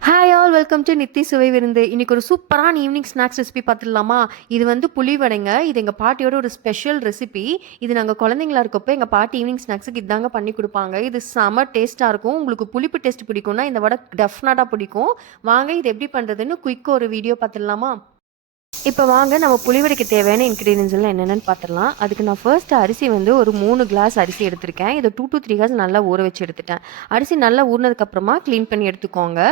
Hi all welcome to Nithi Suvai Virundhu இன்னைக்கு ஒரு சூப்பரான ஈவினிங் ஸ்நாக்ஸ் ரெசிபி பார்த்துடலாமா? இது வந்து புளிவடைங்க இது எங்கள் பாட்டியோட ஒரு ஸ்பெஷல் ரெசிபி இது நாங்கள் குழந்தைங்களா இருக்கப்போ எங்கள் பாட்டி ஈவினிங் ஸ்நாக்ஸுக்கு இதாங்க பண்ணி கொடுப்பாங்க. இது செம டேஸ்ட்டாக இருக்கும். உங்களுக்கு புளிப்பு டேஸ்ட் பிடிக்கும்னா இந்த வடை டெஃபினட்டாக பிடிக்கும். வாங்க இது எப்படி பண்ணுறதுன்னு குயிக்காக ஒரு வீடியோ பார்த்துடலாமா? இப்போ வாங்க நம்ம புளிவடைக்கு தேவையான இன்க்ரீடியன்ஸ் எல்லாம் என்னென்னு பார்த்துடலாம் அதுக்கு நான் ஃபர்ஸ்ட் அரிசி வந்து ஒரு மூணு கிளாஸ் அரிசி எடுத்திருக்கேன். இதை டூ டு த்ரீ ஹார்ஸ் நல்லா ஊற வச்சு எடுத்துட்டேன். அரிசி நல்லா ஊறினதுக்கப்புறமா க்ளீன் பண்ணி எடுத்துக்கோங்க.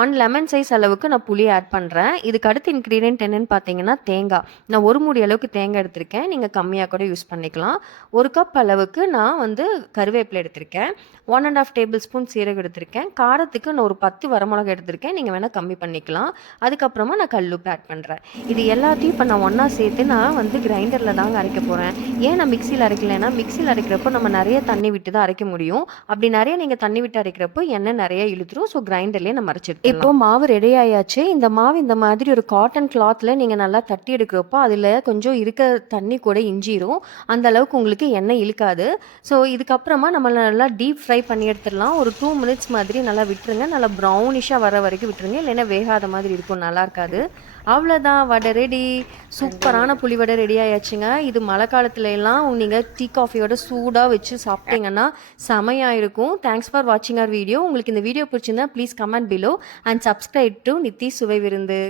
ஒன் லெமன் சைஸ் அளவுக்கு நான் புளி ஆட் பண்ணுறேன் இதுக்கு அடுத்த இன்க்ரீடியன்ட் என்னென்னு பார்த்தீங்கன்னா தேங்காய். நான் ஒரு மூடி அளவுக்கு தேங்காய் எடுத்திருக்கேன். நீங்கள் கம்மியாக கூட யூஸ் பண்ணிக்கலாம். ஒரு கப் அளவுக்கு நான் வந்து கருவேப்பிலை எடுத்திருக்கேன். One and half tablespoon சீரகம் எடுத்திருக்கேன். காரத்துக்கு நான் ஒரு பத்து வரமிளகா எடுத்திருக்கேன். நீங்கள் வேணால் கம்மி பண்ணிக்கலாம். அதுக்கப்புறமா நான் கல்லுப்பு ஆட் பண்ணுறேன் இது எல்லாத்தையும் இப்போ நான் ஒன்றா சேர்த்து நான் வந்து கிரைண்டரில் தாங்க அரைக்க போகிறேன் ஏன் நான் மிக்சியில் அரைக்கலைன்னா மிக்சியில் அரைக்கிறப்போ நம்ம நிறைய தண்ணி விட்டு தான் அரைக்க முடியும். அப்படி நிறைய நீங்கள் தண்ணி விட்டு அரைக்கிறப்போ எண்ணெய் நிறைய இழுத்துரும். ஸோ கிரைண்டர்லேயே நம்ம அரைச்சிட்டு இப்போ மாவு ரெடி ஆயாச்சு. இந்த மாவு இந்த மாதிரி ஒரு காட்டன் கிளாத்தில் நீங்கள் நல்லா தட்டி எடுக்கிறப்போ அதில் கொஞ்சம் இருக்க தண்ணி கூட இஞ்சிரும். அந்த அளவுக்கு உங்களுக்கு எண்ணெய் இழுக்காது. ஸோ இதுக்கப்புறமா நம்ம நல்லா டீப் ஃப்ரை பண்ணி எடுத்துடலாம். ஒரு டூ மினிட்ஸ் மாதிரி நல்லா விட்டுருங்க. நல்லா ப்ரௌனிஷாக வர வரைக்கும் விட்டுருங்க. இல்லைன்னா வேகாத மாதிரி இருக்கும். நல்லா இருக்காது. அவ்வளோதான் வடை ரெடி சூப்பரான புளி வடை ரெடி ஆயாச்சுங்க. இது மழை காலத்துல எல்லாம் நீங்கள் டீ காஃபியோட சூடாக வச்சு சாப்பிட்டீங்கன்னா செமையாக இருக்கும். தேங்க்ஸ் ஃபார் வாட்சிங் ஆர் வீடியோ உங்களுக்கு இந்த வீடியோ பிடிச்சிருந்தா please comment below and subscribe to Nithi Suvai Virundhu.